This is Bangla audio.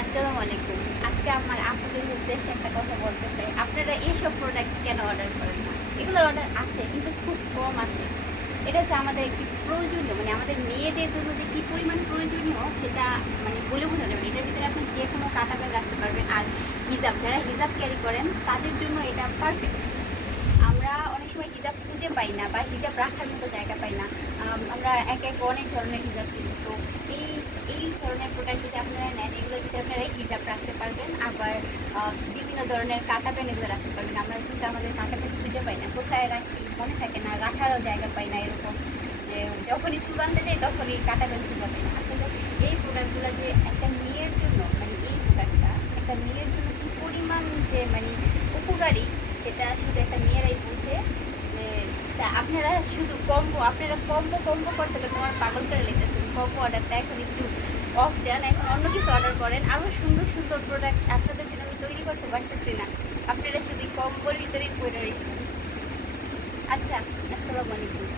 আসসালামু আলাইকুম। আজকে আমার আপনাদের উদ্দেশ্যে একটা কথা বলতে চাই। আপনারা এইসব প্রোডাক্ট কেন অর্ডার করেন না? অর্ডার আসে কিন্তু খুব কম আসে। এটা হচ্ছে আমাদের প্রয়োজনীয় মানে আমাদের মেয়েদের জন্য যে প্রয়োজনীয় সেটা মানে বলে বোঝানো যাবে এটার ভিতরে আপনি যে কোনো কাটাবেল রাখতে পারবেন আর হিজাব। যারা হিজাব ক্যারি করেন তাদের জন্য এটা পারফেক্ট আমরা অনেক সময় হিজাব খুঁজে পাই না বা হিজাব রাখার মতো জায়গা পাই না। আম, আমরা এক এক অনেক ধরনের হিজাব কিনি। তো এই ধরনের প্রোডাক্ট যদি আপনারা নেন, এগুলো যদি আপনারা হিজাব রাখতে পারবেন, আবার বিভিন্ন ধরনের কাটা পেন এগুলো রাখতে পারবেন। আমরা কিন্তু আমাদের কাটা পেন খুঁজে পাই না, কোথায় রাখি মনে থাকে না, রাখারও জায়গা পাই না এরকম। যে যখনই চুল বাঁধতে যাই, তখনই কাটা পেন খুঁজে পাই না। আসলে এই প্রোডাক্টগুলো যে একটা মেয়ের জন্য মানে এই প্রোডাক্টটা একটা মেয়ের জন্য কি পরিমাণ যে মানে উপকারী, সেটা শুধু একটা মেয়েরাই বুঝে। তা আপনারা শুধু কম্বো, আপনারা কম্বো কম্বো করতে আমার পাগল করে লেগেছেন কম্বো অর্ডারটা এখন একটু অফ যান, এখন অন্য কিছু অর্ডার করেন আরও সুন্দর সুন্দর প্রোডাক্ট আপনাদের জন্য আমি তৈরি করতে পারতেছি না। আপনারা শুধু কম্বল ভিতরেই পড়ে রয়েছেন। আচ্ছা আসসালামু আলাইকুম।